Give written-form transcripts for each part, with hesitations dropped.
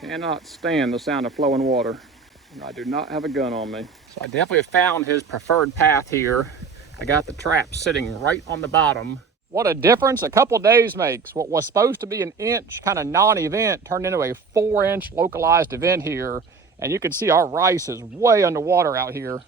Cannot stand the sound of flowing water. And I do not have a gun on me. So I definitely found his preferred path here. I got the trap sitting right on the bottom. What a difference a couple days makes. What was supposed to be an inch kind of non-event turned into a 4-inch localized event here. And you can see our rice is way underwater out here.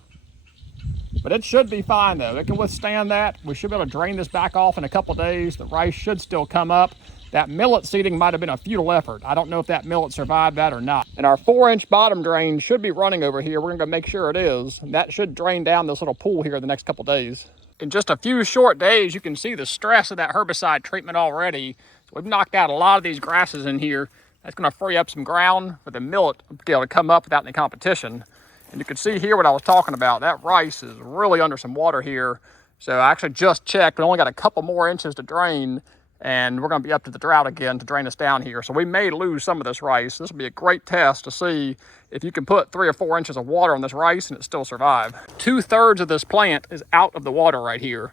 But it should be fine though. It can withstand that. We should be able to drain this back off in a couple days. The rice should still come up. That millet seeding might have been a futile effort. I don't know if that millet survived that or not. And our 4-inch bottom drain should be running over here. We're gonna make sure it is. And that should drain down this little pool here the next couple days. In just a few short days, you can see the stress of that herbicide treatment already. So we've knocked out a lot of these grasses in here. That's gonna free up some ground for the millet to be able to come up without any competition. And you can see here what I was talking about. That rice is really under some water here. So I actually just checked. We only got a couple more inches to drain, and we're going to be up to the drought again to drain us down here. So we may lose some of this rice. This will be a great test to see if you can put 3 or 4 inches of water on this rice and it still survive. 2/3 of this plant is out of the water right here.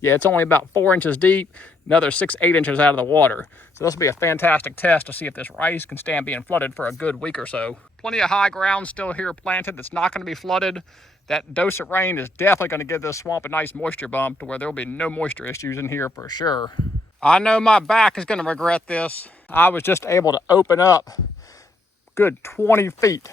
Yeah, it's only about 4 inches deep, another 6-8 inches out of the water. So this will be a fantastic test to see if this rice can stand being flooded for a good week or so. Plenty of high ground still here planted that's not going to be flooded. That dose of rain is definitely going to give this swamp a nice moisture bump to where there will be no moisture issues in here for sure. I know my back is going to regret this. I was just able to open up good 20 feet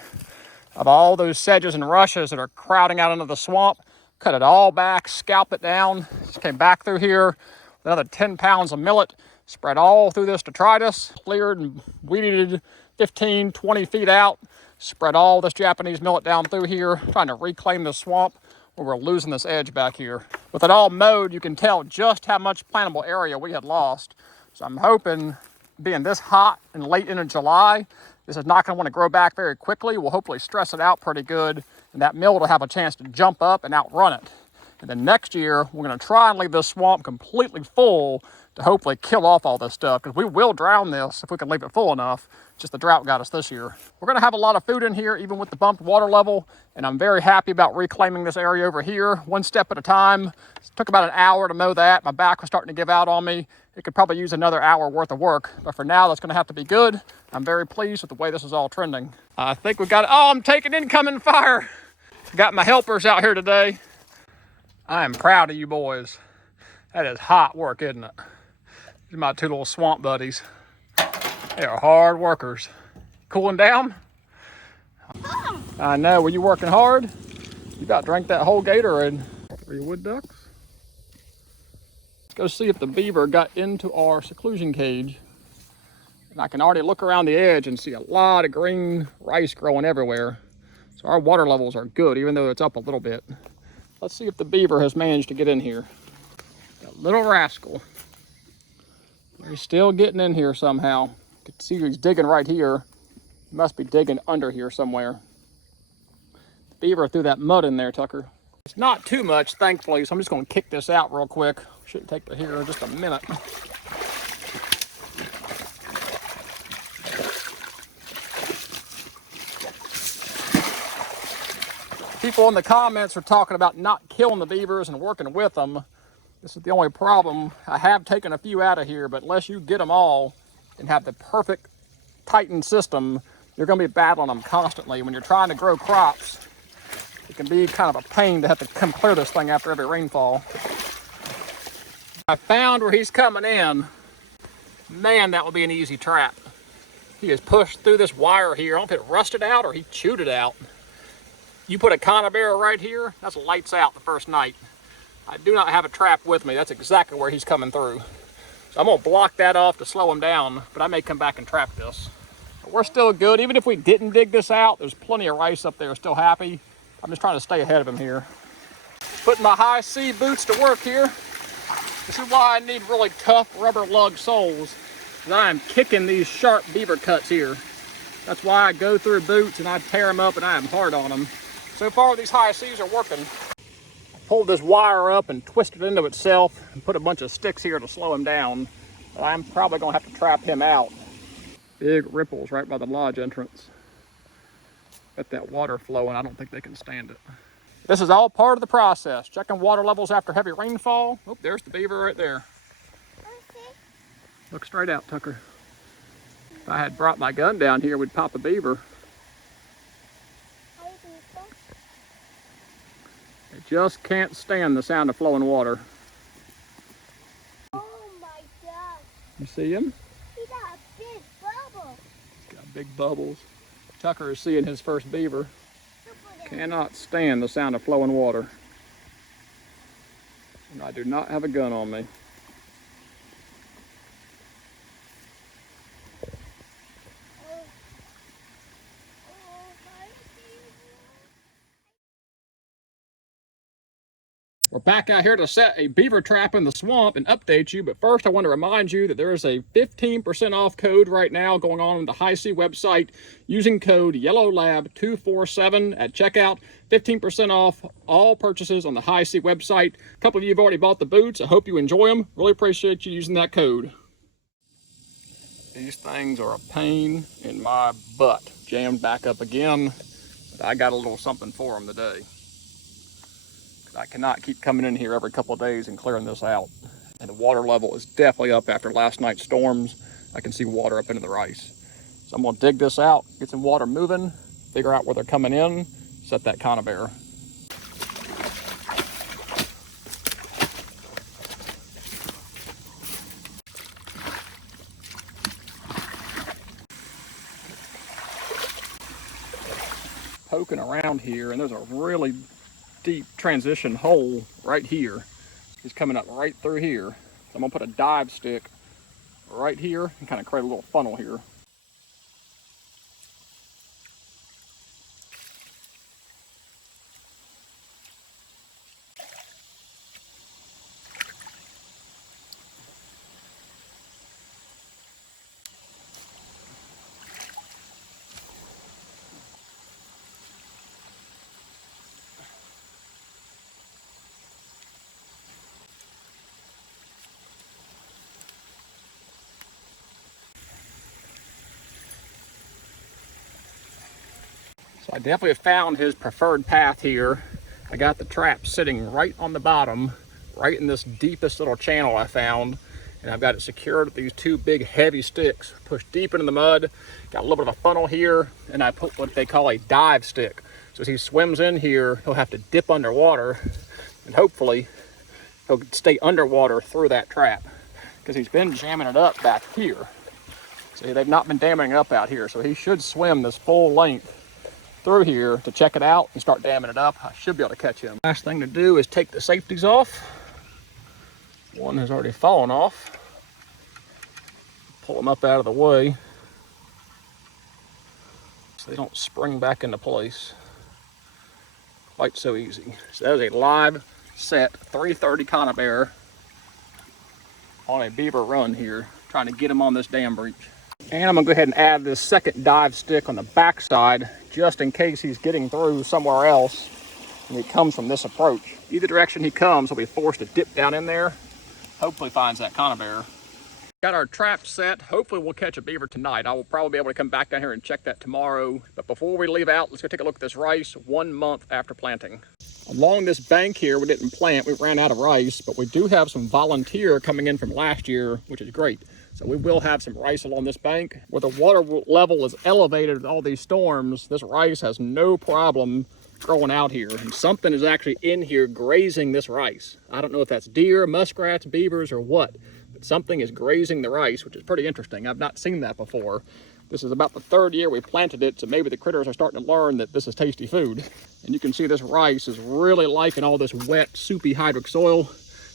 of all those sedges and rushes that are crowding out into the swamp. Cut it all back, scalp it down. Just came back through here with another 10 pounds of millet, spread all through this detritus, cleared and weeded 15, 20 feet out, spread all this Japanese millet down through here, trying to reclaim the swamp where we're losing this edge back here. With it all mowed, you can tell just how much plantable area we had lost. So I'm hoping, being this hot and late into July, this is not going to want to grow back very quickly. We'll hopefully stress it out pretty good, and that millet will have a chance to jump up and outrun it. And then next year, we're going to try and leave this swamp completely full to hopefully kill off all this stuff, because we will drown this if we can leave it full enough. Just the drought got us this year. We're going to have a lot of food in here, even with the bumped water level, and I'm very happy about reclaiming this area over here, one step at a time. It took about an hour to mow that. My back was starting to give out on me. It could probably use another hour worth of work, but for now, that's going to have to be good. I'm very pleased with the way this is all trending. I think we got it. Oh, I'm taking incoming fire. Got my helpers out here today. I am proud of you boys. That is hot work, isn't it? These are my 2 little swamp buddies. They are hard workers. Cooling down? I know. Were you working hard? You about drank that whole Gatorade. 3 wood ducks. Let's go see if the beaver got into our seclusion cage. And I can already look around the edge and see a lot of green rice growing everywhere. So our water levels are good, even though it's up a little bit. Let's see if the beaver has managed to get in here. That little rascal. He's still getting in here somehow. You can see he's digging right here. He must be digging under here somewhere. The beaver threw that mud in there, Tucker. It's not too much, thankfully, so I'm just going to kick this out real quick. Shouldn't take to here in just a minute. People in the comments are talking about not killing the beavers and working with them. This is the only problem. I have taken a few out of here, but unless you get them all and have the perfect tightened system, you're going to be battling them constantly. When you're trying to grow crops, it can be kind of a pain to have to come clear this thing after every rainfall. I found where he's coming in. Man, that would be an easy trap. He has pushed through this wire here. I don't know if it rusted out or he chewed it out. You put a conibear right here, that's lights out the first night. I do not have a trap with me. That's exactly where he's coming through. So I'm gonna block that off to slow him down, but I may come back and trap this. But we're still good. Even if we didn't dig this out, there's plenty of rice up there still happy. I'm just trying to stay ahead of him here. Putting my high C boots to work here. This is why I need really tough rubber lug soles, because I am kicking these sharp beaver cuts here. That's why I go through boots and I tear them up and I am hard on them. So far, these high C's are working. I pulled this wire up and twisted it into itself and put a bunch of sticks here to slow him down. But I'm probably gonna have to trap him out. Big ripples right by the lodge entrance. Got that water flowing, I don't think they can stand it. This is all part of the process. Checking water levels after heavy rainfall. Oh, there's the beaver right there. Look straight out, Tucker. If I had brought my gun down here, we'd pop a beaver. They just can't stand the sound of flowing water. Oh my gosh. You see him? He got a big bubble. He's got big bubbles. Tucker is seeing his first beaver. Cannot stand the sound of flowing water. And I do not have a gun on me. We're back out here to set a beaver trap in the swamp and update you, but first I want to remind you that there is a 15% off code right now going on the High C website using code YELLOWLAB247 at checkout. 15% off all purchases on the High C website. A couple of you have already bought the boots. I hope you enjoy them. Really appreciate you using that code. These things are a pain in my butt. Jammed back up again, but I got a little something for them today. I cannot keep coming in here every couple of days and clearing this out. And the water level is definitely up after last night's storms. I can see water up into the rice. So I'm gonna dig this out, get some water moving, figure out where they're coming in, set that conibear. Poking around here, and there's a really deep transition hole right here. He's coming up right through here. So I'm gonna put a dive stick right here and kind of create a little funnel here. So I definitely found his preferred path here. I got the trap sitting right on the bottom, right in this deepest little channel I found. And I've got it secured with these two big heavy sticks pushed deep into the mud. Got a little bit of a funnel here, and I put what they call a dive stick. So as he swims in here, he'll have to dip underwater, and hopefully he'll stay underwater through that trap, because he's been jamming it up back here. See, they've not been damming it up out here, so he should swim this full length through here to check it out and start damming it up. I should be able to catch him. Last thing to do is take the safeties off. One has already fallen off. Pull them up out of the way so they don't spring back into place quite so easy. So that is a live set 330 conibear on a beaver run here, trying to get him on this dam breach. And I'm gonna go ahead and add this second dive stick on the back side, just in case he's getting through somewhere else and he comes from this approach. Either direction he comes, he'll be forced to dip down in there. Hopefully finds that conibear. Got our trap set. Hopefully we'll catch a beaver tonight. I will probably be able to come back down here and check that tomorrow. But before we leave out, let's go take a look at this rice 1 month after planting. Along this bank here, we didn't plant, we ran out of rice, but we do have some volunteer coming in from last year, which is great. So we will have some rice along this bank. Where the water level is elevated with all these storms, this rice has no problem growing out here. And something is actually in here grazing this rice. I don't know if that's deer, muskrats, beavers, or what, but something is grazing the rice, which is pretty interesting. I've not seen that before. This is about the 3rd year we planted it, so maybe the critters are starting to learn that this is tasty food. And you can see this rice is really liking all this wet, soupy hydric soil.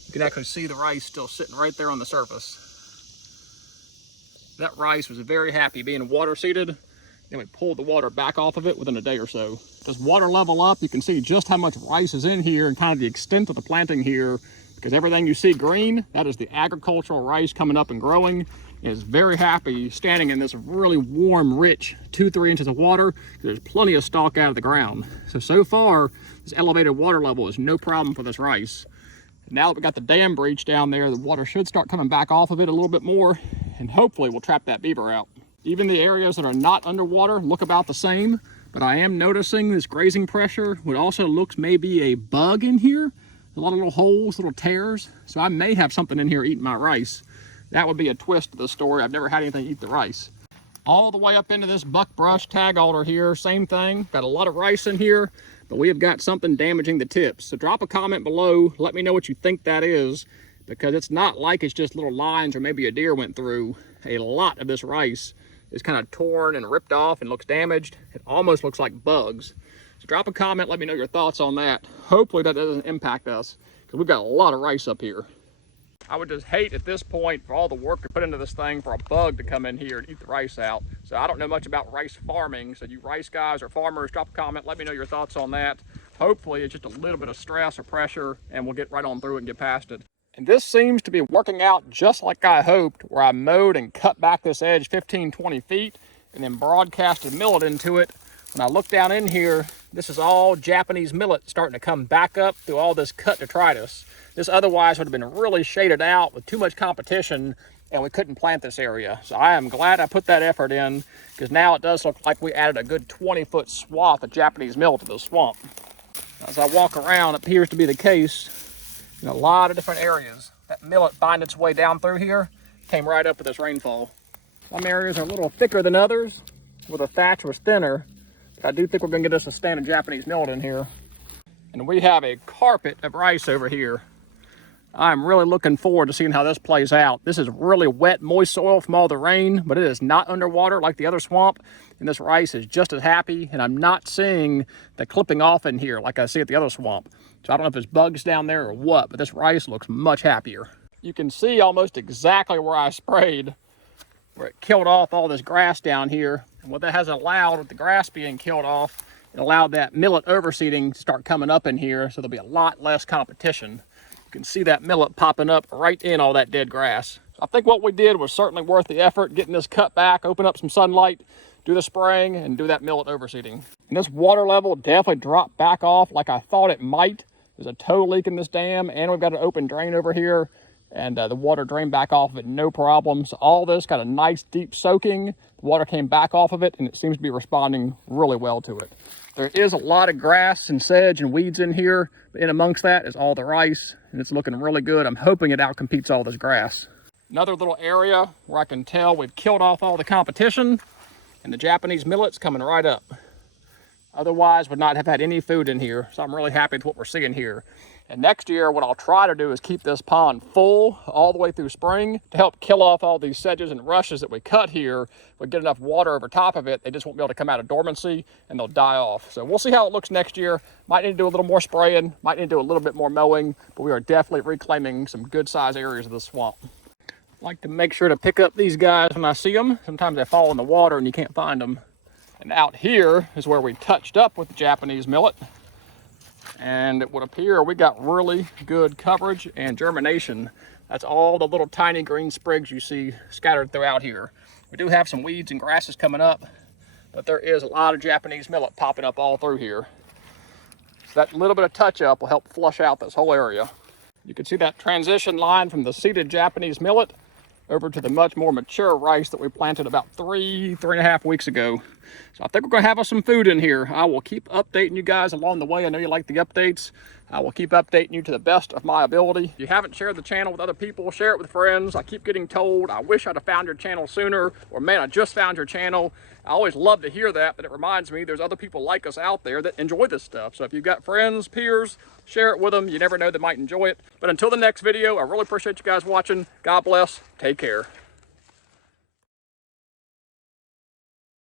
You can actually see the rice still sitting right there on the surface. That rice was very happy being water seeded. Then we pulled the water back off of it within a day or so. Does water level up, you can see just how much rice is in here and kind of the extent of the planting here, because everything you see green, that is the agricultural rice coming up and growing. It is very happy standing in this really warm, rich 2-3 inches of water. There's plenty of stalk out of the ground. So far, this elevated water level is no problem for this rice. Now that we got the dam breach down there, the water should start coming back off of it a little bit more, and hopefully we'll trap that beaver out. Even the areas that are not underwater look about the same, but I am noticing this grazing pressure. What also looks maybe a bug in here. A lot of little holes, little tears. So I may have something in here eating my rice. That would be a twist to the story. I've never had anything eat the rice. all the way up into this buckbrush tag alder here. Same thing, got a lot of rice in here, but we have got something damaging the tips. So drop a comment below, let me know what you think that is, because it's not like it's just little lines or maybe a deer went through. A lot of this rice is kind of torn and ripped off and looks damaged. It almost looks like bugs. So drop a comment, let me know your thoughts on that. Hopefully that doesn't impact us, because we've got a lot of rice up here. I would just hate at this point for all the work to put into this thing for a bug to come in here and eat the rice out. So I don't know much about rice farming. So you rice guys or farmers, drop a comment, let me know your thoughts on that. Hopefully it's just a little bit of stress or pressure and we'll get right on through it and get past it. And this seems to be working out just like I hoped, where I mowed and cut back this edge 15, 20 feet and then broadcasted millet into it. When I look down in here, this is all Japanese millet starting to come back up through all this cut detritus. This otherwise would have been really shaded out with too much competition and we couldn't plant this area. So I am glad I put that effort in, because now it does look like we added a good 20-foot swath of Japanese millet to the swamp. As I walk around, it appears to be the case in a lot of different areas. That millet finding its way down through here came right up with this rainfall. Some areas are a little thicker than others, where the thatch was thinner. But I do think we're gonna get us a stand of Japanese millet in here. And we have a carpet of rice over here. I'm really looking forward to seeing how this plays out. This is really wet, moist soil from all the rain, but it is not underwater like the other swamp. And this rice is just as happy, and I'm not seeing the clipping off in here like I see at the other swamp. So I don't know if there's bugs down there or what, but this rice looks much happier. You can see almost exactly where I sprayed, where it killed off all this grass down here. And what that has allowed with the grass being killed off, it allowed that millet overseeding to start coming up in here, so there'll be a lot less competition. You can see that millet popping up right in all that dead grass. So I think what we did was certainly worth the effort, getting this cut back, open up some sunlight, do the spraying, and do that millet overseeding. And this water level definitely dropped back off like I thought it might. There's a tow leak in this dam, and we've got an open drain over here, and the water drained back off of it, no problem. So all this got a nice deep soaking. The water came back off of it, and it seems to be responding really well to it. There is a lot of grass and sedge and weeds in here, but in amongst that is all the rice, and it's looking really good. I'm hoping it outcompetes all this grass. Another little area where I can tell we've killed off all the competition, and the Japanese millet's coming right up. Otherwise, would not have had any food in here, so I'm really happy with what we're seeing here. And next year, what I'll try to do is keep this pond full all the way through spring to help kill off all these sedges and rushes that we cut here. If we get enough water over top of it, they just won't be able to come out of dormancy and they'll die off. So we'll see how it looks next year. Might need to do a little more spraying, might need to do a little bit more mowing, but we are definitely reclaiming some good sized areas of the swamp. I like to make sure to pick up these guys when I see them. Sometimes they fall in the water and you can't find them. And out here is where we touched up with the Japanese millet. And it would appear we got really good coverage and germination. That's all the little tiny green sprigs you see scattered throughout here. We do have some weeds and grasses coming up, but there is a lot of Japanese millet popping up all through here. So that little bit of touch up will help flush out this whole area. You can see that transition line from the seeded Japanese millet over to the much more mature rice that we planted about three and a half weeks ago. So I think we're gonna have us some food in here. I will keep updating you guys along the way. I know you like the updates. I will keep updating you to the best of my ability. If you haven't shared the channel with other people, share it with friends. I keep getting told, I wish I'd have found your channel sooner, or man, I just found your channel. I always love to hear that, but it reminds me there's other people like us out there that enjoy this stuff. So if you've got friends, peers, share it with them. You never know, they might enjoy it. But until the next video, I really appreciate you guys watching. God bless. Take care.